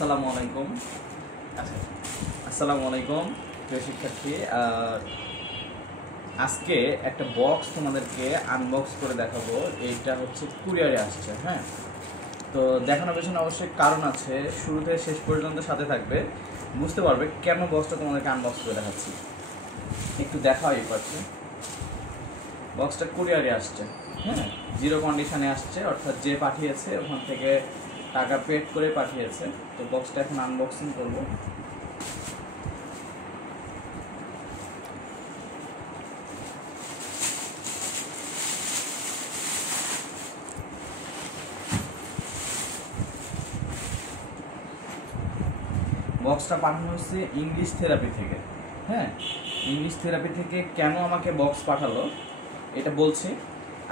আসসালামু আলাইকুম। আচ্ছা, আসসালামু আলাইকুম প্রিয় শিক্ষার্থী। আজকে একটা বক্স তোমাদেরকে আনবক্স করে দেখাবো। এইটা হচ্ছে কুরিয়ারে আসছে। হ্যাঁ, তো দেখানোর পেছনে অবশ্যই কারণ আছে। শুরু থেকে শেষ পর্যন্ত সাথে থাকবে, বুঝতে পারবে কেন বক্সটা তোমাদেরকে আনবক্স করে দেখাচ্ছি। একটু দেখাও এই পাশে। বক্সটা কুরিয়ারে আসছে। হ্যাঁ, জিরো কন্ডিশনে আসছে, অর্থাৎ যে পাঠিয়েছে ওখান থেকে টাকা পেড করে পাঠিয়েছে। তো বক্সটা এখন আনবক্সিং করব। বক্সটা পাঠানো হচ্ছে ইংলিশ থেরাপি থেকে। হ্যাঁ, ইংলিশ থেরাপি থেকে কেন আমাকে বক্স পাঠালো এটা বলছি।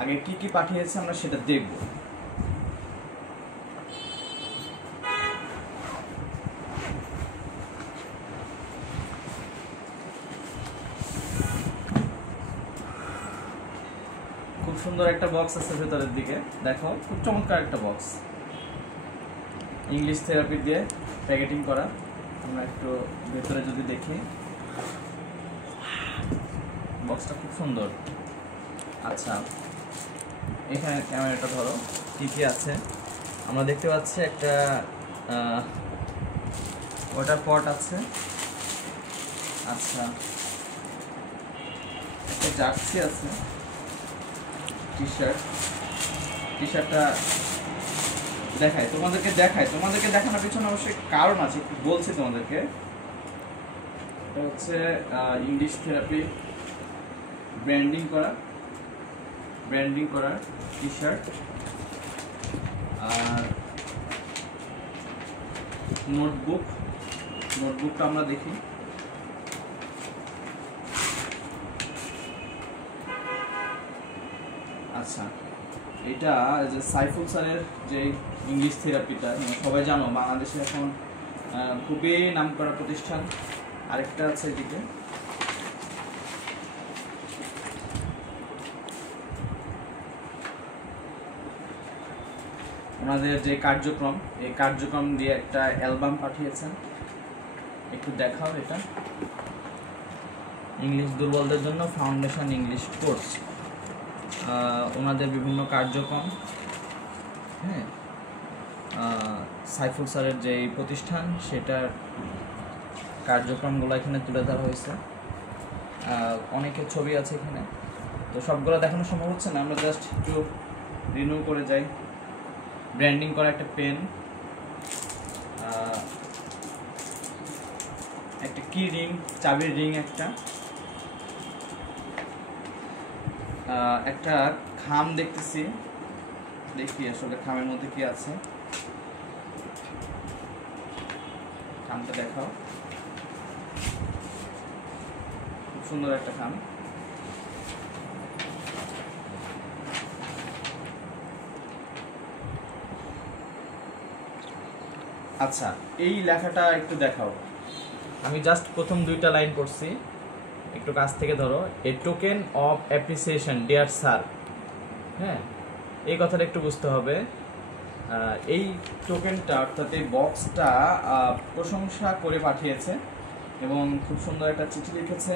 আগে কি কি পাঠিয়েছে আমরা সেটা দেখব। খুব সুন্দর একটা বক্স আছে ভেতরের দিকে, দেখো খুব চমৎকার একটা বক্স, ইংলিশ থেরাপি দিয়ে প্যাকেটিং করা। আমরা একটু ভেতরে যদি দেখি, বক্সটা খুব সুন্দর। আচ্ছা, এখানে ক্যামেরাটা ধরো, কী কী আছে আমরা দেখতে পাচ্ছি। একটা ওয়াটার পট আছে। আচ্ছা, একটা জার্সি আছে, টি শার্টটা তোমাদেরকে দেখানোর পিছনে অবশ্যই কারণ আছে, একটু বলছি তোমাদেরকে। এটা হচ্ছে ইংলিশ থেরাপি ব্র্যান্ডিং করা টি শার্ট। আর নোটবুকটা আমরা দেখি। আচ্ছা, এটা যে সাইফুল স্যারের যে ইংলিশ থেরাপিটা, সবাই জানো বাংলাদেশে এখন খুবই নামকরা প্রতিষ্ঠান। আরেকটা আছে এদিকে, ওনাদের যে কার্যক্রম, এই কার্যক্রম দিয়ে একটা অ্যালবাম পাঠিয়েছেন। একটু দেখাও এটা। ইংলিশ দুর্বলদের জন্য ফাউন্ডেশন ইংলিশ কোর্স, ওনাদের বিভিন্ন কার্যক্রম। হ্যাঁ, সাইফুল স্যারের যে প্রতিষ্ঠান সেটার কার্যক্রমগুলো এখানে তুলে ধরা হয়েছে। অনেকের ছবি আছে এখানে, তো সবগুলো দেখানো সম্ভব হচ্ছে না, আমরা জাস্ট একটু রিনিউ করে যাই। ব্র্যান্ডিং করা একটা পেন, একটা কি রিং, চাবির রিং, একটা খাম দেখতেছি। দেখি আসলে খামের মধ্যে কি আছে। খামটা দেখাও, খুব সুন্দর একটা খাম। আচ্ছা, এই লেখাটা একটু দেখাও। আমি জাস্ট প্রথম দুইটা লাইন পড়ছি, একটু কাছ থেকে ধরো। A token of appreciation dear sir. হ্যাঁ, এই কথাটা একটু বুঝতে হবে। এই টোকেনটা, অর্থাৎ এই বক্সটা প্রশংসা করে পাঠিয়েছে এবং খুব সুন্দর একটা চিঠি লিখেছে।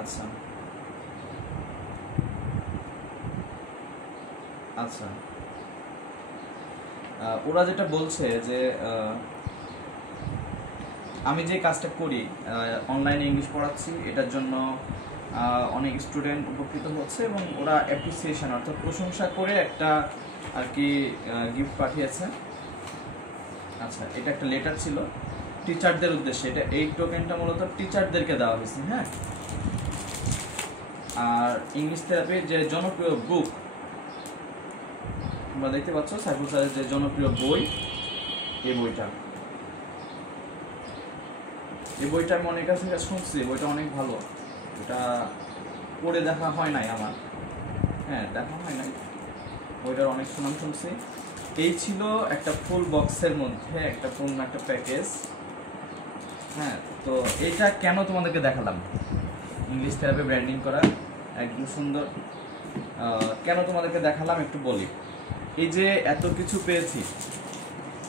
আচ্ছা আচ্ছা, ওরা যেটা বলছে যে আমি যে কাজটা করি, অনলাইনে ইংলিশ পড়াচ্ছি, এটার জন্য অনেক স্টুডেন্ট উপকৃত হচ্ছে এবং ওরা অ্যাপ্রিসিয়েশন অর্থাৎ প্রশংসা করে একটা আর কি গিফট পাঠিয়েছে। আচ্ছা, এটা একটা লেটার ছিল টিচারদের উদ্দেশ্যে। এটা এই টোকেনটা মূলত টিচারদেরকে দেওয়া হয়েছে। হ্যাঁ, আর ইংলিশ থেরাপির যে জনপ্রিয় বুক তোমরা দেখতে পাচ্ছ, সাইফুল স্যারের যে জনপ্রিয় বই, এই বইটা আমি অনেক কাছে শুনছি। বইটা অনেক ভালো, এটা পড়ে দেখা হয় নাই আমার। হ্যাঁ, দেখা হয় নাই, বইটার অনেক সুনাম শুনছি। এই ছিল একটা ফুল বক্সের মধ্যে একটা পূর্ণ একটা প্যাকেজ। হ্যাঁ, তো এইটা কেন তোমাদেরকে দেখালাম, ইংলিশ থেরাপি ব্র্যান্ডিং করা একদম সুন্দর, কেন তোমাদেরকে দেখালাম একটু বলি। এই যে এত কিছু পেয়েছি,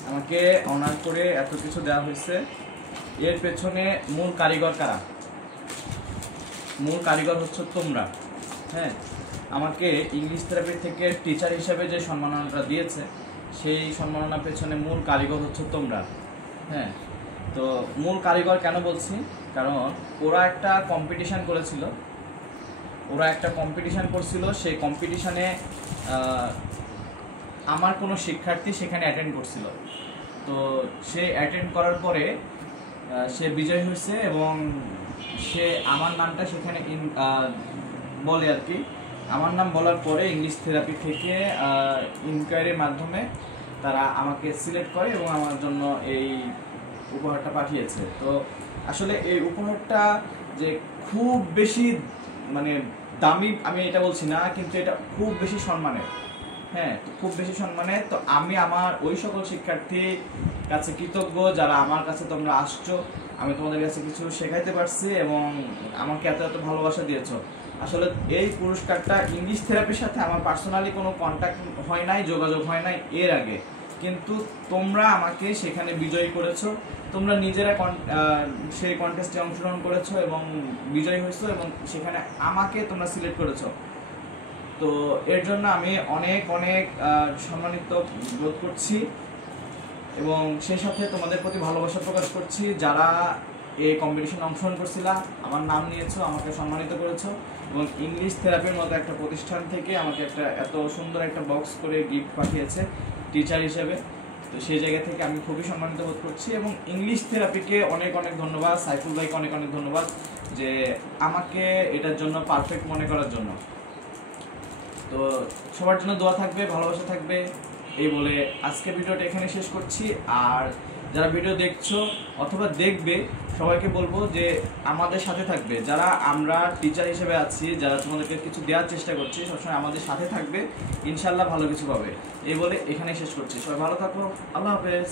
আমাকে অনার করে এত কিছু দেওয়া হয়েছে, এর পেছনে মূল কারিগর কারা? মূল কারিগর হচ্ছে তোমরা। হ্যাঁ, আমাকে ইংলিশ থেরাপি থেকে টিচার হিসেবে যে সম্মাননাটা দিয়েছে, সেই সম্মাননার পেছনে মূল কারিগর হচ্ছে তোমরা। হ্যাঁ, তো মূল কারিগর কেন বলছি? কারণ ওরা একটা কম্পিটিশান করছিল, সেই কম্পিটিশানে আমার কোনো শিক্ষার্থী সেখানে অ্যাটেন্ড করছিল। তো সে অ্যাটেন্ড করার পরে সে বিজয় হয়েছে এবং সে আমার নামটা সেখানে বলে আর কি। আমার নাম বলার পরে ইংলিশ থেরাপি থেকে ইনকোয়ারির মাধ্যমে তারা আমাকে সিলেক্ট করে এবং আমার জন্য এই উপহারটা পাঠিয়েছে। তো আসলে এই উপহারটা যে খুব বেশি মানে দামি আমি এটা বলছি না, কিন্তু এটা খুব বেশি সম্মানের। হ্যাঁ, খুব বেশি সম্মানের। তো আমি আমার ওই সকল শিক্ষার্থীর কাছে কৃতজ্ঞ যারা আমার কাছে তোমরা আসছো, আমি তোমাদের কাছে কিছু শেখাইতে পারছি এবং আমাকে এত এত ভালোবাসা দিয়েছো। আসলে এই পুরস্কারটা ইংলিশ থেরাপির সাথে আমার পার্সোনালি কোনো কন্ট্যাক্ট হয় নাই, যোগাযোগ হয় নাই এর আগে, কিন্তু তোমরা আমাকে সেখানে বিজয়ী করেছো। তোমরা নিজেরা সেই কন্টেস্টে অংশগ্রহণ করেছো এবং বিজয়ী হয়েছো এবং সেখানে আমাকে তোমরা সিলেক্ট করেছো। তো এর জন্য আমি অনেক অনেক সম্মানিত বোধ করছি এবং সেই সাথে তোমাদের প্রতি ভালোবাসা প্রকাশ করছি যারা এই কম্পিটিশনে অংশগ্রহণ করছিলা, আমার নাম নিয়েছো, আমাকে সম্মানিত করেছো এবং ইংলিশ থেরাপির মতো একটা প্রতিষ্ঠান থেকে আমাকে একটা এত সুন্দর একটা বক্স করে গিফট পাঠিয়েছে টিচার হিসেবে। তো সেই জায়গা থেকে আমি খুবই সম্মানিত বোধ করছি এবং ইংলিশ থেরাপিকে অনেক অনেক ধন্যবাদ, সাইফুল ভাইকে অনেক অনেক ধন্যবাদ যে আমাকে এটার জন্য পারফেক্ট মনে করার জন্য। তো সবার জন্য দোয়া থাকবে, ভালোবাসা থাকবে এই বলে আজকে ভিডিওটা এখানে শেষ করছি। আর যারা ভিডিও দেখছো অথবা দেখবে সবাইকে বলবো যে আমাদের সাথে থাকবে, যারা আমরা টিচার হিসেবে আছি, যারা তোমাদেরকে কিছু দেওয়ার চেষ্টা করছি, সবসময় আমাদের সাথে থাকবে, ইনশাল্লাহ ভালো কিছু পাবে এই বলে এখানে শেষ করছি। সবাই ভালো থাকো, আল্লাহ হাফেজ।